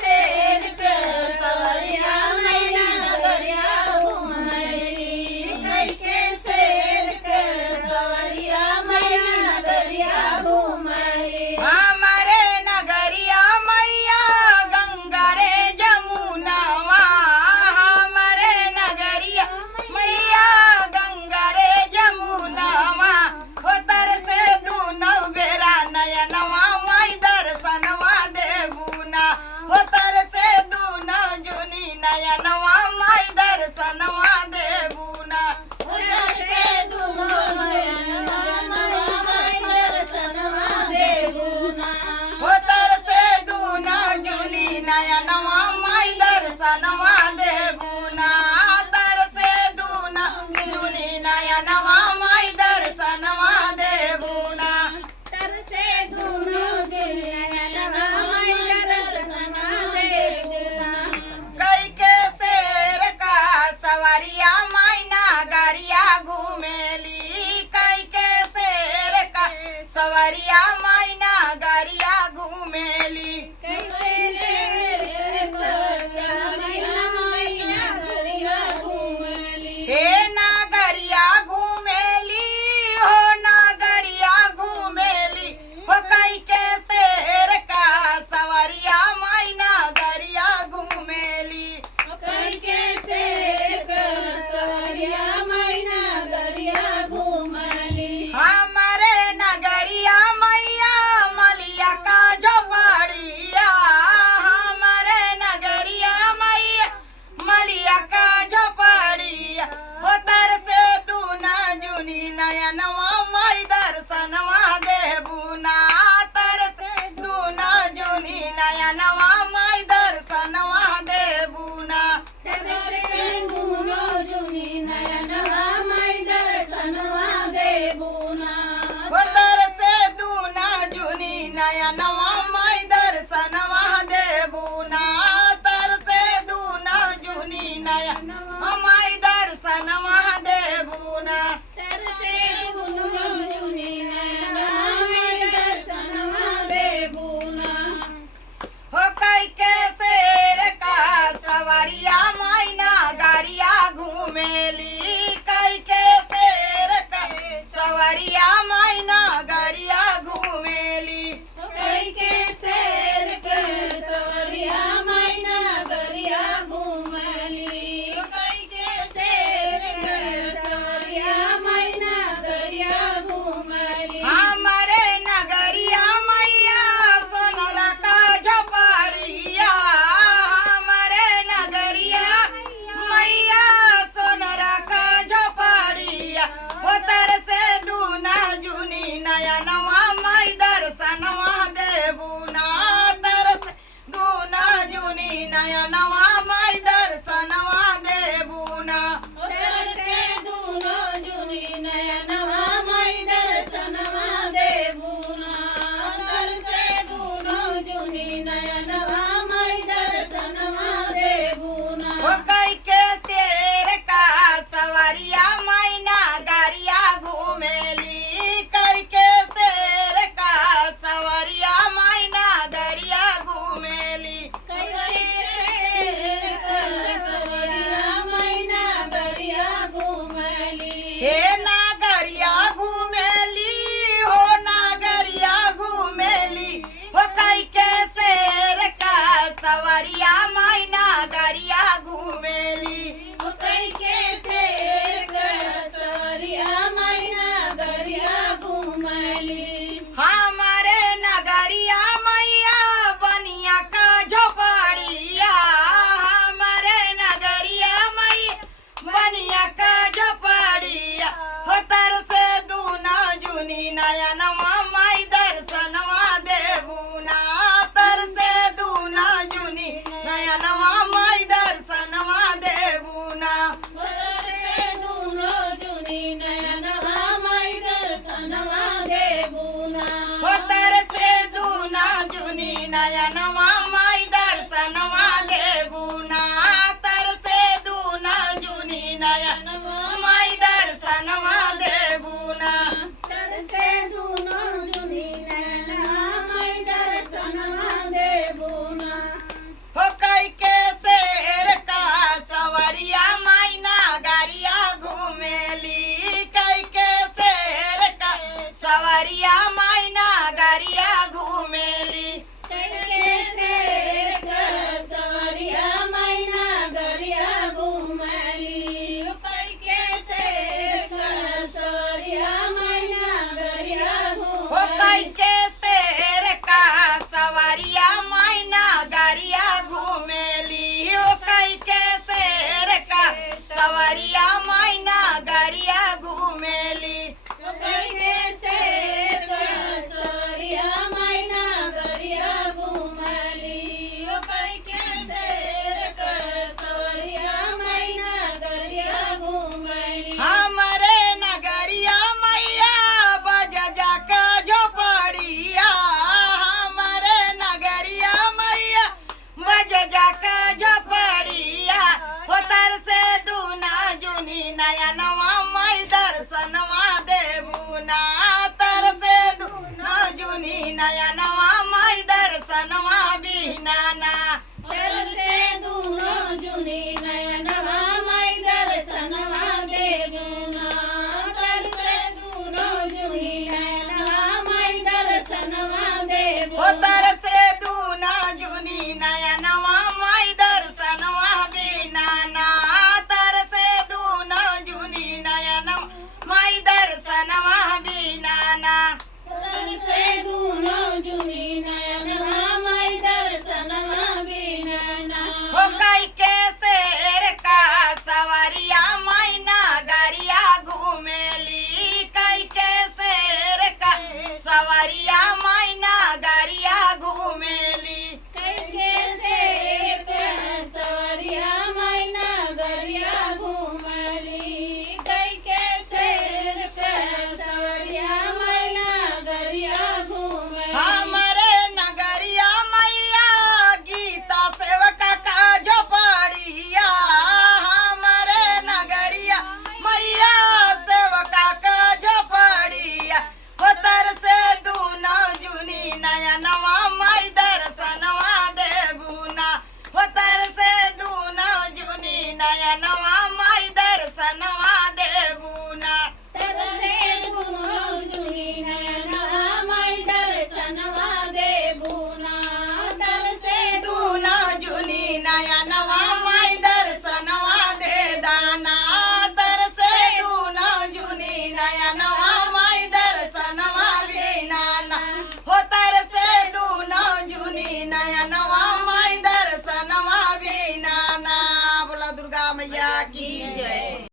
शेर के सवरिया मैया नगरिया घूमली। कई के शेर के सवरिया मैया नगरिया घूमली। हमारे नगरिया मैया गंगा रे जमुनावा। हमारे नगरिया मैया गंगा रे जमुनावा। हो तर से दूनौ बेरा नयनवा माई दर्शनवा देबुना। हो तर से दूनौ जुनी नयनवा माई दर्शनवा देबुना। उधर से दूनो नयनवा माई दर्शनवा देबुना। हो तर से दूना जुनी नयनवा माई दर्शनवा देबुना। तर से दूना जुनी नयनवा माई दर्शनवा देबुना। तर से दूनो नयनवा माई दर्शनवा देबुना। कई के शेर का सवरिया माई नगरिया घूमेली। कई के शेर का सवरिया माई नगरिया घूमेली। हे नागरिया घूमेली हो नागरिया घूमेली। हो कई के शेर का सवरिया माई नगरिया घूमेली। हमारे नगरिया मैया मलिया का झोपड़िया। हमारे नगरिया मैया मलिया का झोपड़िया। हो तर से दूना जुनी नयनवा माई दर्शनवा देबुना। तर से दूना जुनी नयनवा माई दर्शनवा देबुना। हो तर से दूना जुनी नयनवा माई दर्शनवा देबुना। तर से दूना जुनी नयनवा माई दर्शनवा देबुना। हो कई के शेर का सवरिया माई नगरिया घूमेली। कई के शेर का सवरिया माई नगरिया घूमेली। हमारे नगरिया मैया सोनरा का झोपड़िया। हमारे नगरिया मैया सोनरा का झोपड़िया। हो तर से दूना जुनी नयनवा माई दर्शनवा देबुना। तर से दूना जुनी नयनवा माई दर्शनवा देबुना। हो कई के शेर का सवरिया माई नगरिया घूमेली। कई के शेर का सवरिया माई नगरिया घूमेली। हे नागरिया घूमेली हो नागरिया घूमेली। हो कई के शेर का सवरिया